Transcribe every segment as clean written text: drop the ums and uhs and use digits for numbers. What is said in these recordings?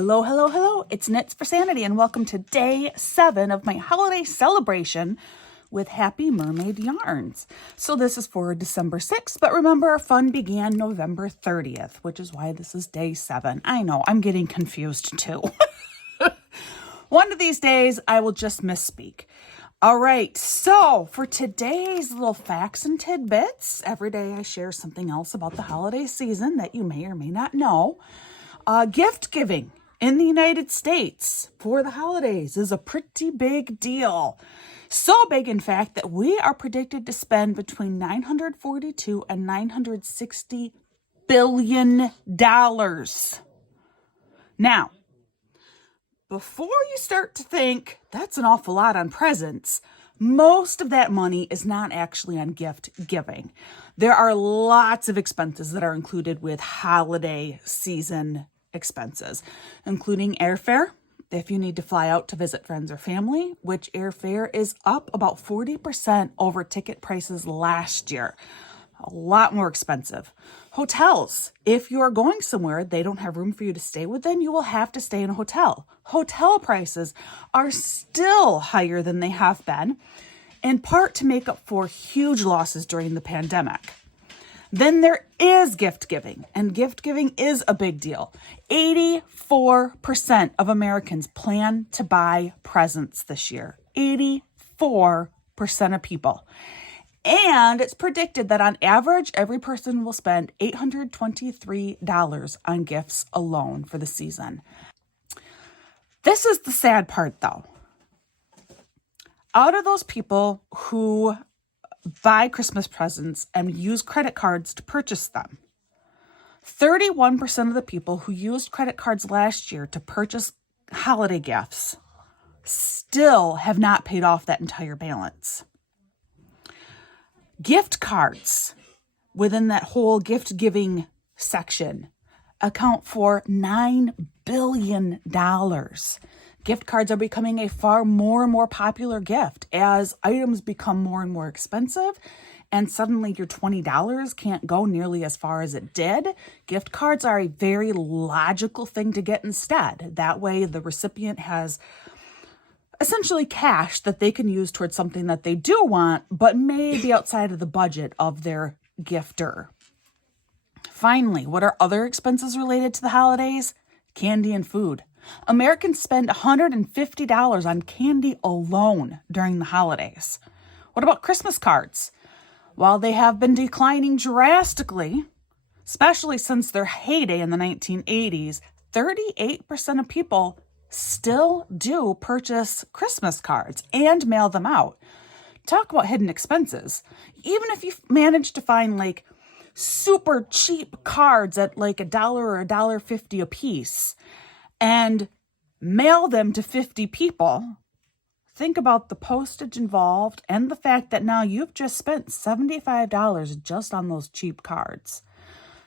Hello, hello, hello. It's Knits for Sanity, and welcome to day 7 of my holiday celebration with Happy Mermaid yarns. So this is for December 6th, but remember our fun began November 30th, which is why this is day 7. I know, I'm getting confused too. One of these days, I will just misspeak. All right, so for today's little facts and tidbits, every day I share something else about the holiday season that you may or may not know. Gift giving in the United States for the holidays is a pretty big deal. So big, in fact, that we are predicted to spend between $942 and $960 billion. Now, before you start to think that's an awful lot on presents, most of that money is not actually on gift giving. There are lots of expenses that are included with holiday season expenses, including airfare, if you need to fly out to visit friends or family, which airfare is up about 40% over ticket prices last year. A lot more expensive. Hotels. If you are going somewhere they don't have room for you to stay within, you will have to stay in a hotel. Hotel prices are still higher than they have been, in part to make up for huge losses during the pandemic. Then there is gift giving, and gift giving is a big deal. 84% of Americans plan to buy presents this year. 84% of people. And it's predicted that on average, every person will spend $823 on gifts alone for the season. This is the sad part, though. Out of those people who buy Christmas presents and use credit cards to purchase them, 31% of the people who used credit cards last year to purchase holiday gifts still have not paid off that entire balance. Gift cards within that whole gift giving section account for $9 billion. Gift cards are becoming a far more and more popular gift as items become more and more expensive, and suddenly your $20 can't go nearly as far as it did. Gift cards are a very logical thing to get instead. That way the recipient has essentially cash that they can use towards something that they do want, but may be outside of the budget of their gifter. Finally, what are other expenses related to the holidays? Candy and food. Americans spend $150 on candy alone during the holidays. What about Christmas cards? While they have been declining drastically, especially since their heyday in the 1980s, 38% of people still do purchase Christmas cards and mail them out. Talk about hidden expenses. Even if you manage to find like super cheap cards at like $1 or $1.50 a piece and mail them to 50 people, think about the postage involved and the fact that now you've just spent $75 just on those cheap cards.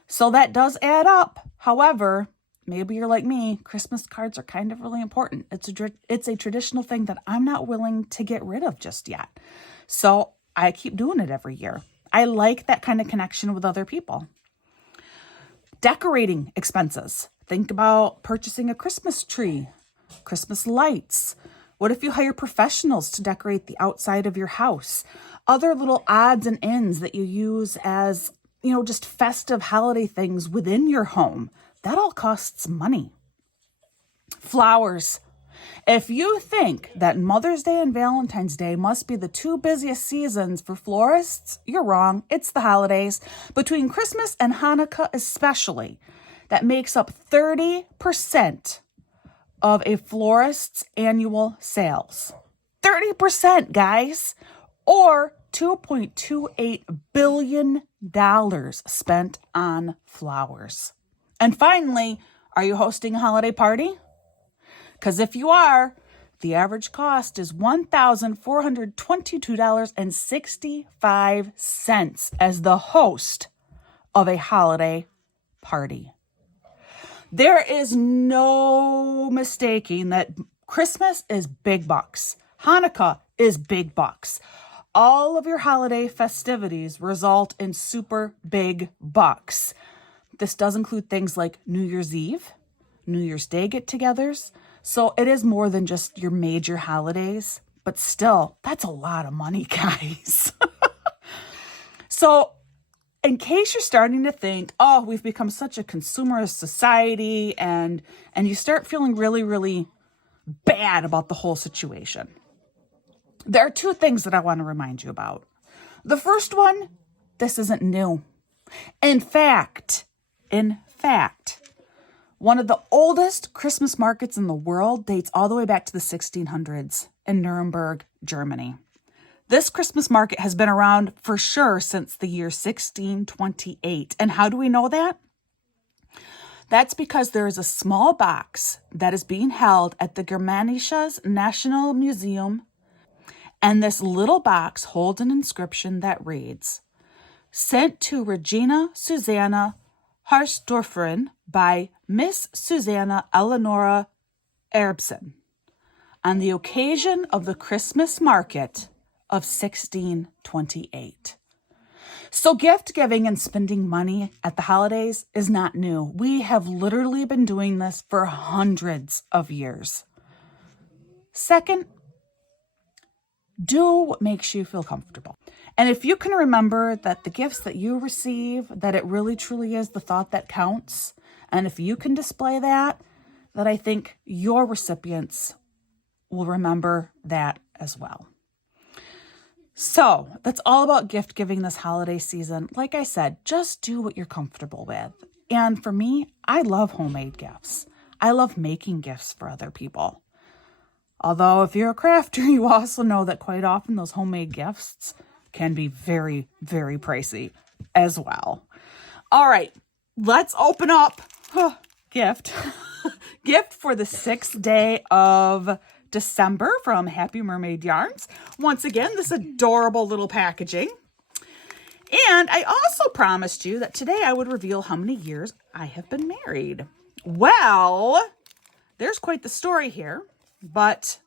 So that does add up. However, maybe you're like me, Christmas cards are kind of really important. It's a traditional thing that I'm not willing to get rid of just yet. So I keep doing it every year. I like that kind of connection with other people. Decorating expenses. Think about purchasing a Christmas tree, Christmas lights. What if you hire professionals to decorate the outside of your house? Other little odds and ends that you use as, just festive holiday things within your home. That all costs money. Flowers. If you think that Mother's Day and Valentine's Day must be the two busiest seasons for florists, you're wrong. It's the holidays. Between Christmas and Hanukkah especially, that makes up 30% of a florist's annual sales. 30%, guys, or $2.28 billion spent on flowers. And finally, are you hosting a holiday party? Because if you are, the average cost is $1,422.65 as the host of a holiday party. There is no mistaking that Christmas is big bucks. Hanukkah is big bucks. All of your holiday festivities result in super big bucks. This does include things like New Year's Eve, New Year's Day get-togethers. So it is more than just your major holidays, but still, that's a lot of money, guys. So in case you're starting to think, oh, we've become such a consumerist society, and you start feeling really, really bad about the whole situation, there are two things that I want to remind you about. The first one, this isn't new. In fact, one of the oldest Christmas markets in the world dates all the way back to the 1600s in Nuremberg, Germany. This Christmas market has been around for sure since the year 1628. And how do we know that? That's because there is a small box that is being held at the Germanisches National Museum. And this little box holds an inscription that reads, "Sent to Regina Susanna Harsdorferin by Miss Susanna Eleonora Erbsen on the occasion of the Christmas market of 1628. So gift giving and spending money at the holidays is not new. We have literally been doing this for hundreds of years. Second, do what makes you feel comfortable. And if you can remember that the gifts that you receive, that it really truly is the thought that counts, and if you can display that, that I think your recipients will remember that as well. So that's all about gift giving this holiday season. Like I said, just do what you're comfortable with. And for me, I love homemade gifts. I love making gifts for other people. Although if you're a crafter, you also know that quite often those homemade gifts can be very, very pricey as well. All right, let's open up gift. Gift for the 6th day of December from Happy Mermaid Yarns. Once again, this adorable little packaging. And I also promised you that today I would reveal how many years I have been married. Well, there's quite the story here, but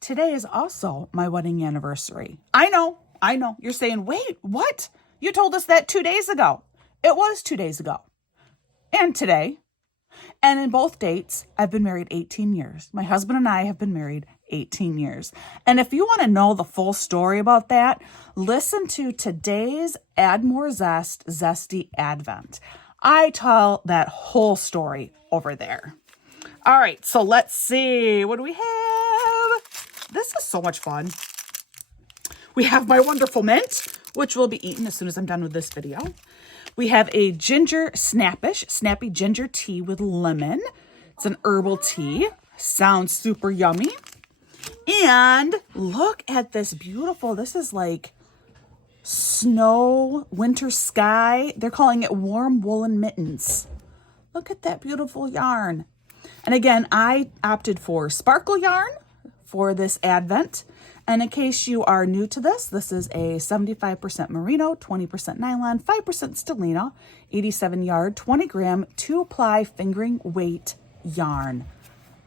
today is also my wedding anniversary. I know. You're saying, wait, what? You told us that 2 days ago. It was 2 days ago. And today. And in both dates, I've been married 18 years. My husband and I have been married 18 years. And if you want to know the full story about that, listen to today's Add More Zest, Zesty Advent. I tell that whole story over there. All right, so let's see. What do we have? This is so much fun. We have my wonderful mint, which will be eaten as soon as I'm done with this video. We have a ginger snappy ginger tea with lemon. It's an herbal tea. Sounds super yummy. And look at this beautiful, this is like snow, winter sky. They're calling it warm woolen mittens. Look at that beautiful yarn. And again, I opted for sparkle yarn for this Advent. And in case you are new to this, this is a 75% merino, 20% nylon, 5% stellina, 87 yard, 20 gram, 2-ply fingering weight yarn.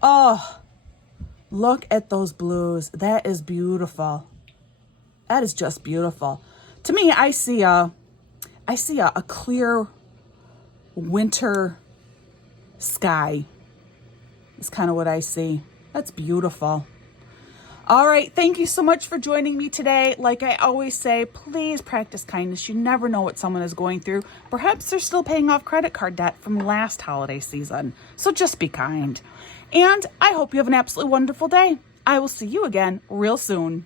Oh, look at those blues. That is beautiful. That is just beautiful. To me, I see a clear winter sky. Is kind of what I see. That's beautiful. All right, thank you so much for joining me today. Like I always say, please practice kindness. You never know what someone is going through. Perhaps they're still paying off credit card debt from last holiday season. So just be kind. And I hope you have an absolutely wonderful day. I will see you again real soon.